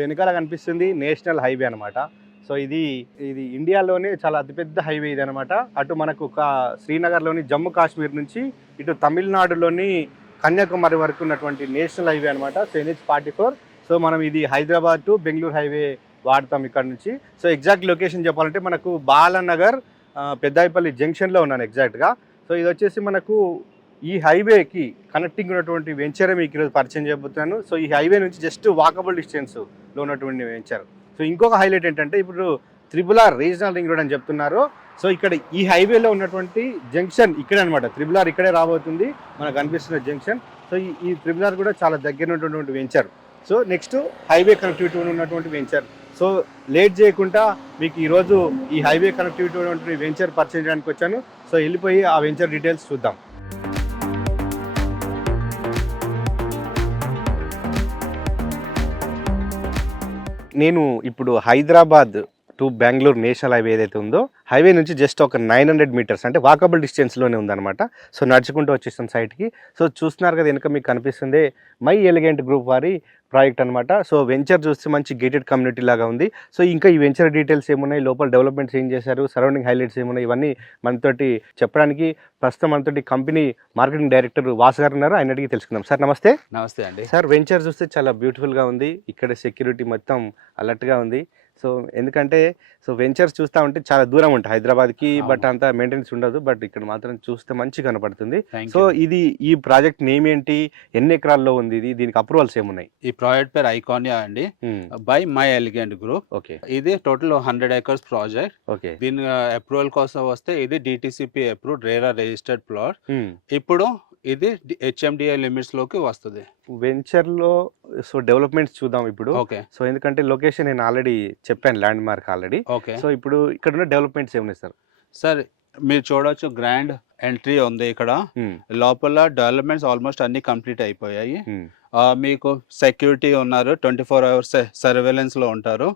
వెనకాల కనిపిస్తుంది national highway అనమాట. సో ఇది ఇండియాలోనే చాలా అతిపెద్ద హైవే ఇది అనమాట. అటు మనకు శ్రీనగర్లోని జమ్మూ కాశ్మీర్ నుంచి ఇటు తమిళనాడులోని కన్యాకుమారి వరకు ఉన్నటువంటి నేషనల్ హైవే అనమాట. So NH-44. సో మనం ఇది హైదరాబాద్ టు బెంగళూరు హైవే వాడతాం ఇక్కడ నుంచి. సో ఎగ్జాక్ట్ లొకేషన్ చెప్పాలంటే మనకు బాలనగర్ పెద్దాయిపల్లి జంక్షన్లో ఉన్నాను ఎగ్జాక్ట్గా. సో ఇది వచ్చేసి మనకు ఈ హైవేకి కనెక్టింగ్ ఉన్నటువంటి వెంచర్ మీకు ఈరోజు పరిచయం చేయబోతున్నాను. సో ఈ హైవే నుంచి జస్ట్ వాకబుల్ డిస్టెన్స్లో ఉన్నటువంటి వెంచర్. సో ఇంకొక హైలైట్ ఏంటంటే ఇప్పుడు RRR రీజనల్ రింగ్ రోడ్ అని చెప్తున్నారు. సో ఇక్కడ ఈ హైవేలో ఉన్నటువంటి జంక్షన్ ఇక్కడే అనమాట. RRR ఇక్కడే రాబోతుంది మనకు కనిపిస్తున్న జంక్షన్. సో ఈ RRR కూడా చాలా దగ్గర ఉన్నటువంటి venture. So next highway connectivity ఉన్నటువంటి వెంచర్. సో లేట్ చేయకుండా మీకు ఈరోజు ఈ హైవే కనెక్టివిటీ ఉన్నటువంటి వెంచర్ పరిచయం చేయడానికి వచ్చాను. సో వెళ్ళిపోయి ఆ వెంచర్ డీటెయిల్స్ చూద్దాం. నేను ఇప్పుడు Hyderabad to Bengaluru national highway ఏదైతే ఉందో హైవే నుంచి జస్ట్ ఒక 900 మీటర్స్ అంటే వాకబుల్ డిస్టెన్స్లోనే ఉందన్నమాట. సో నడుచుకుంటూ వచ్చేసాం సైట్కి. సో చూస్తున్నారు కదా వెనుక మీకు కనిపిస్తుంది మై ఎలిగెంట్ గ్రూప్ వారి ప్రాజెక్ట్ అనమాట. సో వెంచర్ చూస్తే మంచి గేటెడ్ కమ్యూనిటీ లాగా ఉంది. సో ఇంకా ఈ వెంచర్ డీటెయిల్స్ ఏమున్నాయి, లోపల డెవలప్మెంట్స్ ఏం చేశారు, సరౌండింగ్ హైలైట్స్ ఏమున్నాయి, ఇవన్నీ మనతోటి చెప్పడానికి ప్రస్తుతం మనతోటి కంపెనీ మార్కెటింగ్ డైరెక్టర్ వాసు గారు ఉన్నారు. ఆయన అడిగి తెలుసుకుందాం. సార్ నమస్తే. నమస్తే అండి. సార్ వెంచర్ చూస్తే చాలా బ్యూటిఫుల్గా ఉంది. ఇక్కడ సెక్యూరిటీ మొత్తం అలర్ట్గా ఉంది. సో ఎందుకంటే వెంచర్స్ చూస్తూ ఉంటే చాలా దూరం ఉంటుంది హైదరాబాద్కి, బట్ అంత మెయింటెనెన్స్ ఉండదు. బట్ ఇక్కడ మాత్రం చూస్తే మంచి కనపడుతుంది. సో ఈ ప్రాజెక్ట్ నేమ్ ఏంటి, ఎన్ని ఎకరాల్లో ఉంది, దీనికి అప్రూవల్స్ ఏమున్నాయి? ఈ ప్రాజెక్ట్ పేరు ఐకానియా అండి, by my elegant group. Okay. ఇది టోటల్ 100 acres ప్రాజెక్ట్. ఓకే. దీని అప్రూవల్ కోసం వస్తే ఇది DTCP approved RERA registered plot. ఇప్పుడు ఇది HMDA లిమిట్స్ లోకి వస్తుంది. వెంచర్ లో సో డెవలప్మెంట్స్ చూద్దాం ఇప్పుడు. ఓకే. సో ఎందుకంటే లొకేషన్ నేను ఆల్రెడీ చెప్పాను, land mark already. Okay. So ఇప్పుడు ఇక్కడ ఉన్న డెవలప్మెంట్స్ ఏమున్నాయి సార్? సార్ మీరు చూడొచ్చు, గ్రాండ్ ఎంట్రీ ఉంది ఇక్కడ. లోపల డెవలప్మెంట్స్ ఆల్మోస్ట్ అన్ని కంప్లీట్ అయిపోయాయి. మీకు సెక్యూరిటీ ఉన్నారు, 24 hours సర్వేలెన్స్ లో ఉంటారు.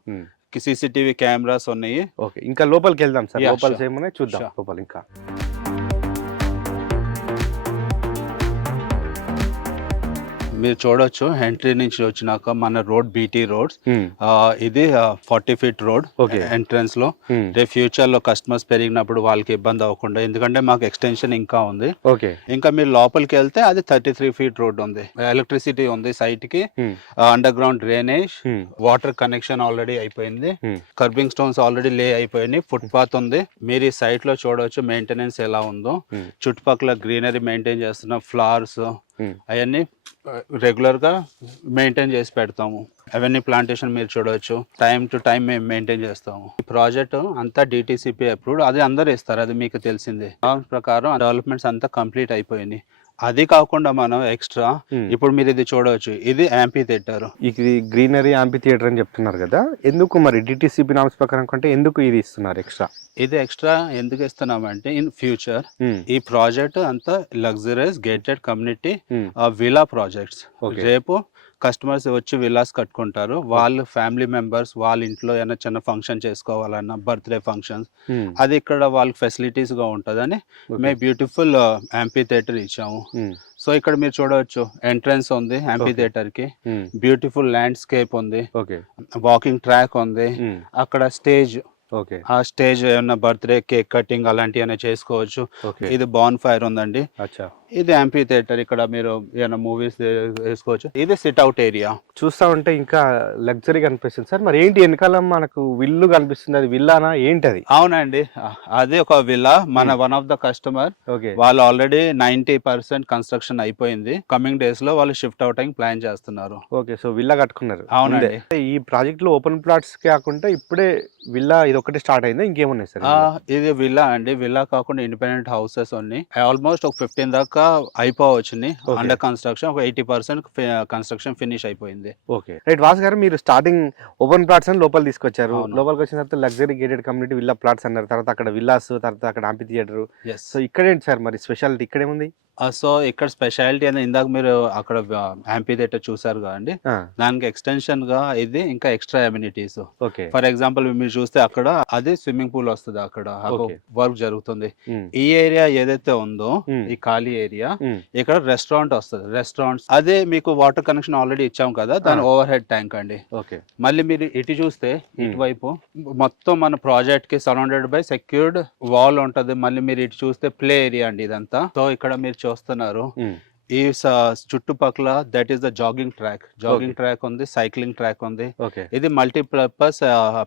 CCTV కెమెరాస్ ఉన్నాయి. ఓకే. ఇంకా లోపలికి వెళ్దాం సార్, లోపల ఏమున్నాయి చూద్దాం. లోపల ఇంకా మీరు చూడొచ్చు, ఎంట్రీ నుంచి వచ్చినాక మన రోడ్ BT రోడ్స్. ఇది 40 feet రోడ్ ఎంట్రన్స్ లో. రేపు ఫ్యూచర్ లో కస్టమర్స్ పెరిగినప్పుడు వాళ్ళకి ఇబ్బంది అవ్వకుండా, ఎందుకంటే మాకు ఎక్స్టెన్షన్ ఇంకా ఉంది. ఓకే. ఇంకా మీరు లోపలికి వెళ్తే అది 33 feet రోడ్ ఉంది. ఎలక్ట్రిసిటీ ఉంది సైట్ కి, under ground drainage, water connection already అయిపోయింది, కర్బింగ్ స్టోన్స్ ఆల్రెడీ లే అయిపోయినాయి, ఫుట్ పాత్ ఉంది. మీరు ఈ సైట్ లో చూడవచ్చు మెయింటెనెన్స్ ఎలా ఉందో. చుట్టుపక్కల గ్రీనరీ మెయింటైన్ చేస్తున్న, ఫ్లవర్స్ అవన్నీ రెగ్యులర్ గా మెయింటైన్ చేసి పెడతాము. అవన్నీ ప్లాంటేషన్ మీరు చూడవచ్చు, టైం టు టైం మేము మెయింటైన్ చేస్తాము. ఈ ప్రాజెక్ట్ అంతా DTCP అప్రూవ్డ్, అది అందరు ఇస్తారు, అది మీకు తెలిసిందే. దాని ప్రకారం డెవలప్మెంట్స్ అంతా కంప్లీట్ అయిపోయింది. అది కాకుండా మనం ఎక్స్ట్రా ఇప్పుడు మీరు ఇది చూడవచ్చు, ఇది యాంపీ థియేటర్. ఇది గ్రీనరీ యాంపీ థియేటర్ అని చెప్తున్నారు కదా, ఎందుకు మరి DTCP నామ్స్ ప్రకారం కంటే ఎందుకు ఇది ఇస్తున్నారు ఎక్స్ట్రా? ఇది ఎక్స్ట్రా ఎందుకు ఇస్తున్నామంటే ఇన్ ఫ్యూచర్ ఈ ప్రాజెక్ట్ అంతా లగ్జరియస్ గేటెడ్ కమ్యూనిటీ విలా ప్రాజెక్ట్స్. రేపు కస్టమర్స్ వచ్చి విలాస్ కట్టుకుంటారు, వాళ్ళు ఫ్యామిలీ మెంబర్స్ వాళ్ళ ఇంట్లో ఏమైనా చిన్న ఫంక్షన్ చేసుకోవాలన్నా, బర్త్డే ఫంక్షన్స్, అది ఇక్కడ వాళ్ళకి ఫెసిలిటీస్ గా ఉంటుందని మేము బ్యూటిఫుల్ యాంపీ థియేటర్ ఇచ్చాము. సో ఇక్కడ మీరు చూడవచ్చు, ఎంట్రన్స్ ఉంది యాంపీ థియేటర్ కి, బ్యూటిఫుల్ ల్యాండ్స్కేప్ ఉంది, వాకింగ్ ట్రాక్ ఉంది, అక్కడ స్టేజ్. ఓకే. ఆ స్టేజ్ ఏమన్నా బర్త్డే కేక్ కటింగ్ అలాంటివి ఏమైనా చేసుకోవచ్చు. ఇది బాన్ ఫైర్ ఉందండి. ఇది యాంపీ థియేటర్, ఇక్కడ మీరు ఏమైనా మూవీస్ వేసుకోవచ్చు. ఇది సిట్ అవుట్ ఏరియా. చూస్తా ఉంటే ఇంకా లగ్జరీగా అనిపిస్తుంది సార్. మరి ఏంటి వెనకాల మనకు విల్లు కనిపిస్తుంది, అది విల్లానా ఏంటి అది? అవునండి, అది ఒక విల్లా. మన వన్ ఆఫ్ ద కస్టమర్, వాళ్ళు ఆల్రెడీ 90% కన్స్ట్రక్షన్ అయిపోయింది. కమింగ్ డేస్ లో వాళ్ళు షిఫ్ట్ అవుట్ అయ్యి ప్లాన్ చేస్తున్నారు. ఓకే. సో విల్లా కట్టుకున్నారు. అవునండి. ఈ ప్రాజెక్ట్ లో ఓపెన్ ప్లాట్స్ కాకుండా ఇప్పుడే విల్లా ఇది ఒకటి స్టార్ట్ అయిందా, ఇంకేమున్నాయి సార్? ఇది విల్లా అండి. విల్లా కాకుండా ఇండిపెండెంట్ హౌసెస్ ఉన్నాయి. ఆల్మోస్ట్ ఒక 15 దాకా అయిపోవచ్చుని. అండర్ కన్స్ట్రక్షన్ ఒక 80% కన్స్ట్రక్షన్ ఫినిష్ అయిపోయింది. ఓకే. రైట్. వాసు గారు, మీరు స్టార్టింగ్ ఓపెన్ ప్లాట్స్ అని లోపల తీసుకొచ్చారు. లోపలికి వచ్చిన తర్వాత luxury gated community villa plots అన్నారు, తర్వాత అక్కడ విల్లాస్, తర్వాత అక్కడ యాంపీ థియేటర్. సో ఇక్కడ ఏంటి సార్ మరి స్పెషాలిటీ, ఇక్కడ ఏముంది? సో ఇక్కడ స్పెషాలిటీ అనేది ఇందాక మీరు అక్కడ యాంపీ థియేటర్ చూసారు కదండి, దానికి ఎక్స్టెన్షన్ గా ఇది ఇంకా extra amenities. Okay. For example మీరు చూస్తే అక్కడ అది స్విమ్మింగ్ పూల్ వస్తుంది, అక్కడ Okay. వర్క్ జరుగుతుంది. ఈ ఏరియా ఏదైతే ఉందో ఈ ఖాళీ ఏరియా, ఇక్కడ రెస్టారెంట్ వస్తుంది. రెస్టారెంట్స్ అదే మీకు వాటర్ కనెక్షన్ ఆల్రెడీ ఇచ్చాం కదా, దాని ఓవర్ హెడ్ ట్యాంక్ అండి. ఓకే. మళ్ళీ మీరు ఇటు చూస్తే ఇటువైపు మొత్తం మన ప్రాజెక్ట్ కి సరౌండెడ్ బై సెక్యూర్డ్ వాల్ ఉంటది. మళ్ళీ మీరు ఇటు చూస్తే ప్లే ఏరియా అండి ఇదంతా. సో ఇక్కడ మీరు చూస్తున్నారు ఈ చుట్టుపక్కల that is the jogging track ఉంది, సైక్లింగ్ ట్రాక్ ఉంది. ఇది multipurpose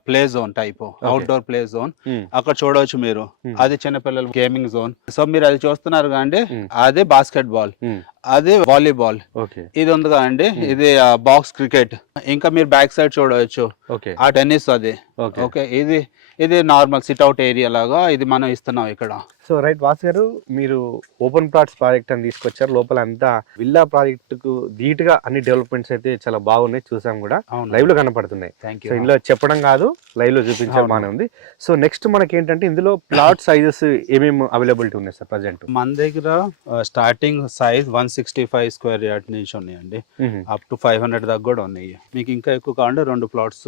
play zone type, outdoor play zone. అక్కడ చూడవచ్చు మీరు, అది చిన్నపిల్లల గేమింగ్ జోన్. సో మీరు అది చూస్తున్నారు అండి, అదే బాస్కెట్ బాల్, అది వాలీబాల్. ఇది ఉంది అండి, ఇది బాక్స్ క్రికెట్. ఇంకా మీరు బ్యాక్ సైడ్ చూడవచ్చు ఆ టెన్నిస్ అది. ఓకే, ఇది నార్మల్ సిట్అవుట్ ఏరియా లాగా ఇది మనం ఇస్తున్నాం ఇక్కడ. సో రైట్ వాసు గారు, మీరు ఓపెన్ ప్లాట్స్ ప్రాజెక్ట్ అని తీసుకొచ్చారు. లోపల అంతా విల్లా ప్రాజెక్ట్ కు ధీటుగా అన్ని డెవలప్మెంట్స్ అయితే చాలా బాగున్నాయి, చూసాం కూడా, లైవ్ లో కనపడుతున్నాయి. సో ఇందులో చెప్పడం కాదు, లైవ్ లో చూపించడం బాగానే ఉంది. సో నెక్స్ట్ మనకి ఏంటంటే ఇందులో ప్లాట్ సైజెస్ ఏమేమి అవైలబిలిటీ ఉన్నాయి సార్ ప్రజెంట్? మన దగ్గర స్టార్టింగ్ సైజ్ 165 స్క్వేర్ యార్డ్ నుంచి ఉన్నాయండి, అప్ టు 500 దాకా కూడా ఉన్నాయి. మీకు ఇంకా ఎక్కువ కావాలంటే 2 ప్లాట్స్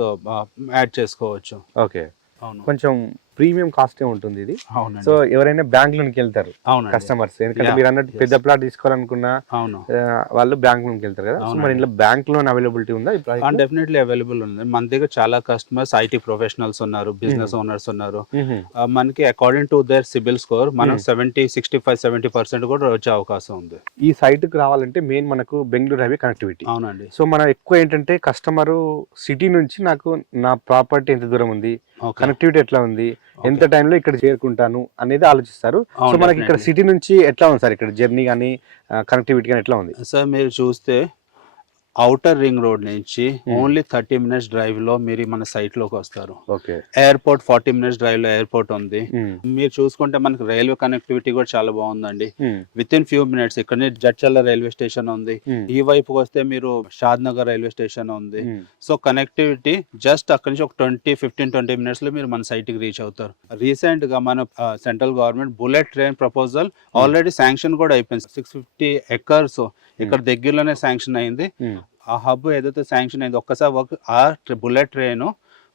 యాడ్ చేసుకోవచ్చు. ఓకే. కొంచెం ప్రీమియం కాస్ట్ ఉంటుంది ఇది. అవునండి. సో ఎవరైనా బ్యాంక్ లోకి వెళ్తారు కస్టమర్స్, ఎందుకంటే మీరు అన్నట్టు పెద్ద ప్లాట్ తీసుకోవాలనుకున్నా వాళ్ళు బ్యాంక్ లోకి వెళ్తారు కదా. సో మరి ఇంట్లో బ్యాంక్ లోన్ అవైలబిలిటీ ఉందా? డెఫినెట్లీ అవైలబుల్ ఉంది. మన దగ్గర చాలా కస్టమర్స్ ఐటీ ప్రొఫెషనల్స్ ఉన్నారు, బిజినెస్ ఓనర్స్ ఉన్నారు. మనకి according to their CIBIL score మనం 65-70% కూడా వచ్చే అవకాశం ఉంది. ఈ సైట్ కు రావాలంటే మెయిన్ మనకు బెంగళూరు హైవే కనెక్టివిటీ. అవునండి. సో మనం ఎక్కువ ఏంటంటే కస్టమర్ సిటీ నుంచి నాకు నా ప్రాపర్టీ ఎంత దూరం ఉంది, కనెక్టివిటీ ఎట్లా ఉంది, ఎంత టైంలో ఇక్కడ చేరుకుంటాను అనేది ఆలోచిస్తారు. సో మనకి ఇక్కడ సిటీ నుంచి ఎట్లా ఉంది సార్, ఇక్కడ జర్నీ కానీ కనెక్టివిటీ కానీ ఎట్లా ఉంది సార్? మీరు చూస్తే ఔటర్ రింగ్ రోడ్ నుంచి ఓన్లీ 30 minutes డ్రైవ్ లో మీరు మన సైట్ లోకి వస్తారు. ఓకే. ఎయిర్పోర్ట్ 40 minutes డ్రైవ్ లో ఎయిర్పోర్ట్ ఉంది. మీరు చూసుకుంటే మనకి రైల్వే కనెక్టివిటీ కూడా చాలా బాగుందండి. విత్ ఇన్ ఫ్యూ మినిట్స్ ఇక్కడ జడ్చల్ల రైల్వే స్టేషన్ ఉంది, ఈ వైపుకి వస్తే మీరు షాద్ నగర్ రైల్వే స్టేషన్ ఉంది. సో కనెక్టివిటీ జస్ట్ అక్కడి నుంచి ఒక 15-20 minutes లో మీరు మన సైట్ కి రీచ్ అవుతారు. రీసెంట్ గా మన central government bullet train proposal already sanction కూడా అయిపోయింది. 650 acres ఇక్కడ దగ్గరలోనే శాంక్షన్ అయింది. ఆ హబ్ ఏదైతే శాంక్షన్ అయింది, ఒక్కసారి ఆ బుల్లెట్ ట్రైన్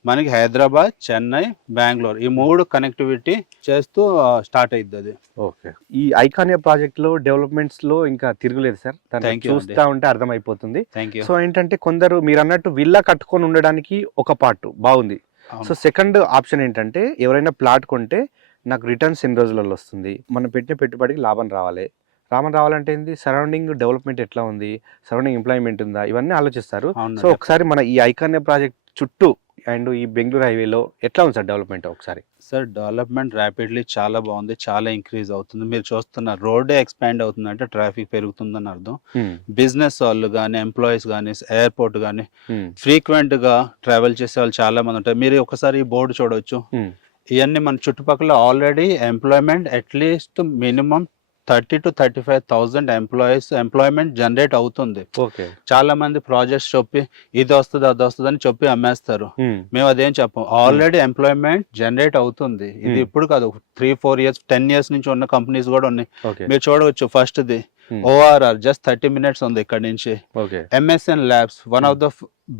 మనకి హైదరాబాద్, చెన్నై, బెంగళూరు ఈ 3 కనెక్టివిటీ చేస్తూ స్టార్ట్ అయింది అది. ఓకే. ఈ ఐకానియా ప్రాజెక్ట్ లో డెవలప్మెంట్స్ లో ఇంకా తిరగలేదు సార్, చూస్తా ఉంటే అర్థమైపోతుంది. సో ఏంటంటే కొందరు మీరు అన్నట్టు విల్లా కట్టుకొని ఉండడానికి ఒక పార్ట్ బాగుంది. సో సెకండ్ ఆప్షన్ ఏంటంటే ఎవరైనా ప్లాట్ కొంటే నాకు రిటర్న్స్ ఎన్ని రోజులలో వస్తుంది, మనం పెట్టిన పెట్టుబడికి లాభం రావాలంటే ఏంది, సరౌండింగ్ డెవలప్మెంట్ ఎట్లా ఉంది, సరౌండింగ్ ఎంప్లాయ్మెంట్ ఉందా, ఇవన్నీ ఆలోచిస్తారు. సో ఒకసారి మన ఈ ఐకానియా ప్రాజెక్ట్ చుట్టూ అండ్ ఈ బెంగళూరు హైవేలో ఎట్లా ఉంది సార్ డెవలప్మెంట్? ఒకసారి సార్ డెవలప్మెంట్ ర్యాపిడ్లీ చాలా బాగుంది, చాలా ఇంక్రీజ్ అవుతుంది. మీరు చూస్తున్న రోడ్డే ఎక్స్పాండ్ అవుతుంది అంటే ట్రాఫిక్ పెరుగుతుందని అర్థం. బిజినెస్ వాళ్ళు కానీ, ఎంప్లాయీస్ కానీ, ఎయిర్పోర్ట్ కానీ ఫ్రీక్వెంట్ గా ట్రావెల్ చేసే వాళ్ళు చాలా మంది ఉంటారు. మీరు ఒకసారి ఈ బోర్డు చూడవచ్చు, ఇవన్నీ మన చుట్టుపక్కల already employment at least minimum 30,000 to 35,000 employment generate అవుతుంది. చాలా మంది ప్రాజెక్ట్స్ చెప్పి ఇది వస్తుంది అది వస్తుంది అని చెప్పి అమ్మేస్తారు. మేము అదేం చెప్పం, ఆల్రెడీ ఎంప్లాయ్మెంట్ జనరేట్ అవుతుంది. ఇది ఇప్పుడు కాదు, 3-4 years 10 years నుంచి ఉన్న కంపెనీస్ కూడా ఉన్నాయి. మీరు చూడవచ్చు first the ORR just 30 minutes ఉంది ఇక్కడ నుంచి. MSN labs one of the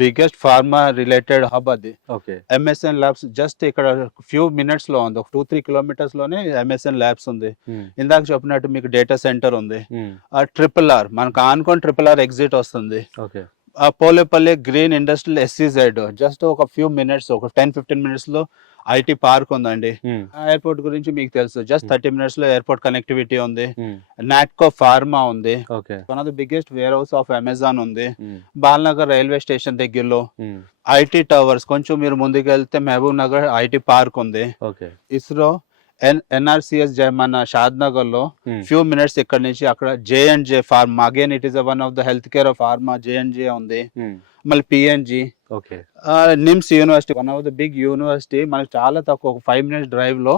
biggest pharma related hub అది. MSN ల్యాబ్స్ జస్ట్ ఇక్కడ ఫ్యూ మినిట్స్ లో ఉంది, 2-3 kilometers లోనే MSN ల్యాబ్స్ ఉంది. ఇందాక చెప్పినట్టు మీకు డేటా సెంటర్ ఉంది. RRR మనకు ఆనుకొని RRR ఎగ్జిట్ వస్తుంది. Polepally green industrial SEZ just ఒక ఫ్యూ మినిట్స్, ఒక 10-15 minutes లో ఐటీ పార్క్ ఉందండి. ఎయిర్పోర్ట్ గురించి మీకు తెలుసు, జస్ట్ 30 minutes లో ఎయిర్పోర్ట్ కనెక్టివిటీ ఉంది. నాట్కో ఫార్మా ఉంది, one of the biggest warehouse of Amazon ఉంది. బాల్నగర్ రైల్వే స్టేషన్ దగ్గరలో ఐటీ టవర్స్, కొంచెం మీరు ముందుకు వెళ్తే మహబూబ్ నగర్ ఐటీ పార్క్ ఉంది. ఇస్రో NRCS మన షాద్ నగర్ లో ఫ్యూ మినిట్స్ ఇక్కడ నుంచి అక్కడ J&J pharma, again it is one of the health care of pharma, J&J ఉంది. మళ్ళీ PNG, NIMS university one of the big university, మనకి చాలా తక్కువ ఒక 5 minutes డ్రైవ్ లో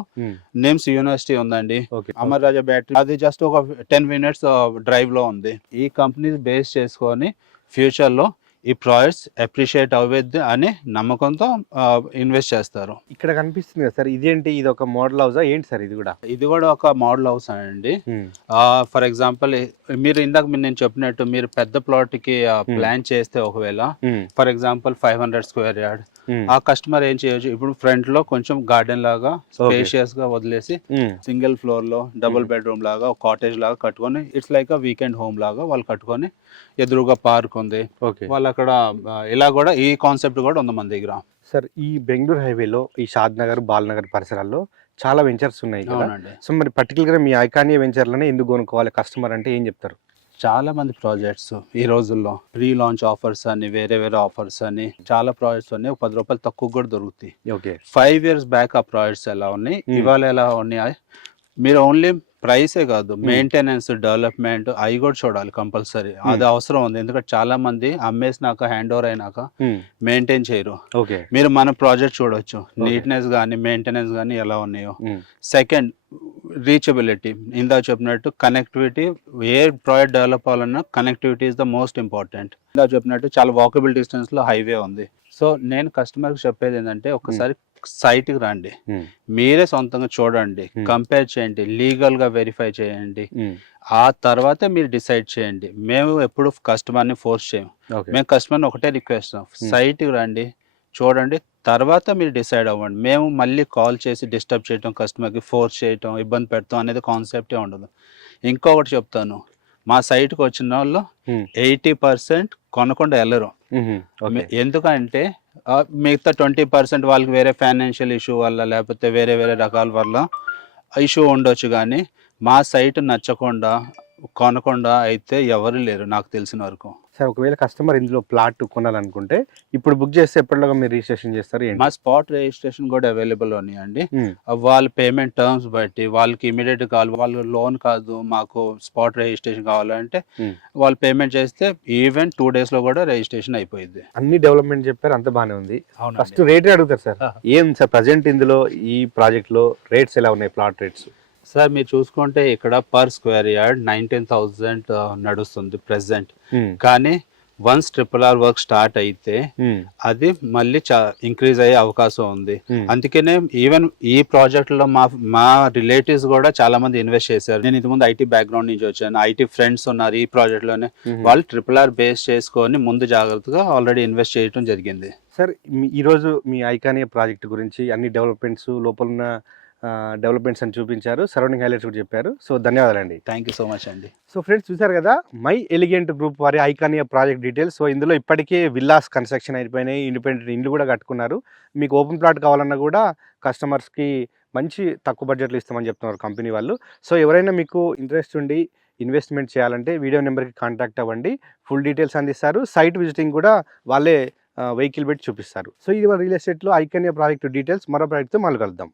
నిమ్స్ యూనివర్సిటీ ఉందండి. అమర్ రాజా బ్యాటరీ అది జస్ట్ ఒక 10 minutes డ్రైవ్ లో ఉంది. ఈ కంపెనీ బేస్ చేసుకొని ఫ్యూచర్ లో ఈ ప్రాజెక్ట్స్ అప్రిషియేట్ అవ్వద్ది అని నమ్మకంతో ఇన్వెస్ట్ చేస్తారు. ఇక్కడ కనిపిస్తుంది కదా సార్, ఇదేంటి, ఇది ఒక మోడల్ హౌసా ఏంటి సార్ ఇది కూడా? ఇది కూడా ఒక మోడల్ హౌస్ అండి. ఫర్ ఎగ్జాంపుల్ మీరు ఇందాక నేను చెప్పినట్టు మీరు పెద్ద ప్లాట్ కి ప్లాన్ చేస్తే ఒకవేళ ఫర్ ఎగ్జాంపుల్ 500 స్క్వేర్ యార్డ్, ఆ కస్టమర్ ఏం చేయొచ్చు, ఇప్పుడు ఫ్రంట్ లో కొంచెం గార్డెన్ లాగా స్పేషియస్ గా వదిలేసి సింగిల్ ఫ్లోర్ లో డబుల్ బెడ్రూమ్ లాగా ఒక కాటేజ్ లాగా కట్టుకొని ఇట్స్ లైక్ వీకెండ్ హోమ్ లాగా వాళ్ళు కట్టుకొని, ఎదురుగా పార్క్ ఉంది వాళ్ళు అక్కడ, ఇలా కూడా ఈ కాన్సెప్ట్ కూడా ఉంది మన దగ్గర. సార్ ఈ బెంగళూరు హైవేలో ఈ షాద్ నగర్, బాలనగర్ పరిసరాల్లో చాలా వెంచర్స్ ఉన్నాయి కదా. సో మరి పర్టికులర్గా మీ ఐకానియా వెంచర్లోనే ఎందుకు కొనుక్కోవాలి కస్టమర్ అంటే ఏం చెప్తారు? చాలా మంది ప్రాజెక్ట్స్ ఈ రోజుల్లో ప్రీ లాంచ్ ఆఫర్స్ అని వేరే వేరే ఆఫర్స్ అని చాలా ప్రాజెక్ట్స్ ఉన్నాయి, ₹10 తక్కువ కూడా దొరుకుతాయి. ఓకే, 5 years బ్యాక్ ఆ ప్రాజెక్ట్స్ ఎలా ఉన్నాయి, ఇవాళ ఎలా ఉన్నాయి, మీరు ఓన్లీ ప్రైసే కాదు మెయింటెనెన్స్, డెవలప్మెంట్ అవి కూడా చూడాలి కంపల్సరీ. అది అవసరం ఉంది, ఎందుకంటే చాలా మంది అమ్మేసినాక హ్యాండ్ ఓవర్ అయినాక మెయింటైన్ చేయరు. ఓకే, మీరు మన ప్రాజెక్ట్ చూడొచ్చు, నీట్నెస్ కానీ మెయింటెనెన్స్ కానీ ఎలా ఉన్నాయో. సెకండ్, రీచబిలిటీ, ఇందా చెప్పినట్టు కనెక్టివిటీ, ఏ ప్రాజెక్ట్ డెవలప్ అవ్వాలన్నా connectivity is the most important. ఇందా చెప్పినట్టు చాలా వాకబుల్ డిస్టెన్స్ లో హైవే ఉంది. సో నేను కస్టమర్కి చెప్పేది ఏంటంటే ఒకసారి సైట్కి రండి, మీరే సొంతంగా చూడండి, కంపేర్ చేయండి, లీగల్ గా వెరిఫై చేయండి, ఆ తర్వాత మీరు డిసైడ్ చేయండి. మేము ఎప్పుడు కస్టమర్ని ఫోర్స్ చేయము, మేము కస్టమర్ని ఒకటే రిక్వెస్ట్, సైట్కి రండి చూడండి, తర్వాత మీరు డిసైడ్ అవ్వండి. మేము మళ్ళీ కాల్ చేసి డిస్టర్బ్ చేయటం, కస్టమర్కి ఫోర్స్ చేయటం, ఇబ్బంది పెడతాం అనేది కాన్సెప్టే ఉండదు. ఇంకొకటి చెప్తాను, మా సైట్కి వచ్చిన వాళ్ళు 80% కొనకుండా వెళ్ళరు. ఎందుకంటే మిగతా 20% వాళ్ళకి వేరే ఫైనాన్షియల్ ఇష్యూ వల్ల లేకపోతే వేరే వేరే రకాల వల్ల ఇష్యూ ఉండొచ్చు, కానీ మా సైట్ నచ్చకుండా కొనకుండా అయితే ఎవరు లేరు నాకు తెలిసిన వరకు. సార్ ఒకవేళ కస్టమర్ ఇందులో ప్లాట్ కొనాలనుకుంటే ఇప్పుడు బుక్ చేస్తే ఎప్పటిలోగా మీరు రిజిస్ట్రేషన్ చేస్తారు? మా స్పాట్ రిజిస్ట్రేషన్ కూడా అవైలబుల్ ఉన్నాయండి. వాళ్ళ పేమెంట్ టర్మ్స్ బట్టి వాళ్ళకి ఇమీడియట్ కావాలి, వాళ్ళు లోన్ కాదు మాకు స్పాట్ రిజిస్ట్రేషన్ కావాలంటే వాళ్ళు పేమెంట్ చేస్తే ఈవెన్ 2 days లో కూడా రిజిస్ట్రేషన్ అయిపోయింది. అన్ని డెవలప్మెంట్ చెప్పారు, అంత బాగానే ఉంది. ఫస్ట్ రేట్ అడుగుతారు సార్, ఏం సార్ ప్రజెంట్ ఇందులో ఈ ప్రాజెక్ట్ లో రేట్స్ ఎలా ఉన్నాయి, ప్లాట్ రేట్స్? సార్ మీరు చూసుకుంటే ఇక్కడ పర్ స్క్వేర్ యార్డ్ 19,000 నడుస్తుంది ప్రెసెంట్. కానీ వన్స్ RRR వర్క్ స్టార్ట్ అయితే అది మళ్ళీ ఇంక్రీజ్ అయ్యే అవకాశం ఉంది. అందుకనే ఈవెన్ ఈ ప్రాజెక్ట్ లో మా రిలేటివ్స్ కూడా చాలా మంది ఇన్వెస్ట్ చేశారు. నేను ఇంతకుముందు ఐటీ బ్యాక్గ్రౌండ్ నుంచి వచ్చాను, ఐటీ ఫ్రెండ్స్ ఉన్నారు ఈ ప్రాజెక్ట్ లోనే, వాళ్ళు RRR బేస్ చేసుకొని ముందు జాగ్రత్తగా ఆల్రెడీ ఇన్వెస్ట్ చేయడం జరిగింది. సార్ ఈరోజు మీ ఐకానియా ప్రాజెక్ట్ గురించి అన్ని డెవలప్మెంట్స్, లోపల ఉన్న డెవలప్మెంట్స్ అని చూపించారు, సరౌండింగ్ హైలైట్స్ కూడా చెప్పారు. సో ధన్యవాదాలండి. థ్యాంక్ యూ సో మచ్ అండి. సో ఫ్రెండ్స్ చూసారు కదా మై ఎలిగెంట్ గ్రూప్ వారి ఐకానియా ప్రాజెక్ట్ డీటెయిల్స్. సో ఇందులో ఇప్పటికే విల్లాస్ కన్స్ట్రక్షన్ అయిపోయినాయి, ఇండిపెండెంట్ ఇండ్లు కూడా కట్టుకున్నారు. మీకు ఓపెన్ ప్లాట్ కావాలన్నా కూడా కస్టమర్స్కి మంచి తక్కువ బడ్జెట్లో ఇస్తామని చెప్తున్నారు కంపెనీ వాళ్ళు. సో ఎవరైనా మీకు ఇంట్రెస్ట్ ఉండి ఇన్వెస్ట్మెంట్ చేయాలంటే వీడియో నెంబర్కి కాంటాక్ట్ అవ్వండి, ఫుల్ డీటెయిల్స్ అందిస్తారు. సైట్ విజిటింగ్ కూడా వాళ్ళే వెహికల్ పెట్టి చూపిస్తారు. సో ఇది రియల్ ఎస్టేట్లో ఐకానియా ప్రాజెక్ట్ డీటెయిల్స్. మరో ప్రాజెక్ట్తో మళ్ళీ కలుద్దాం.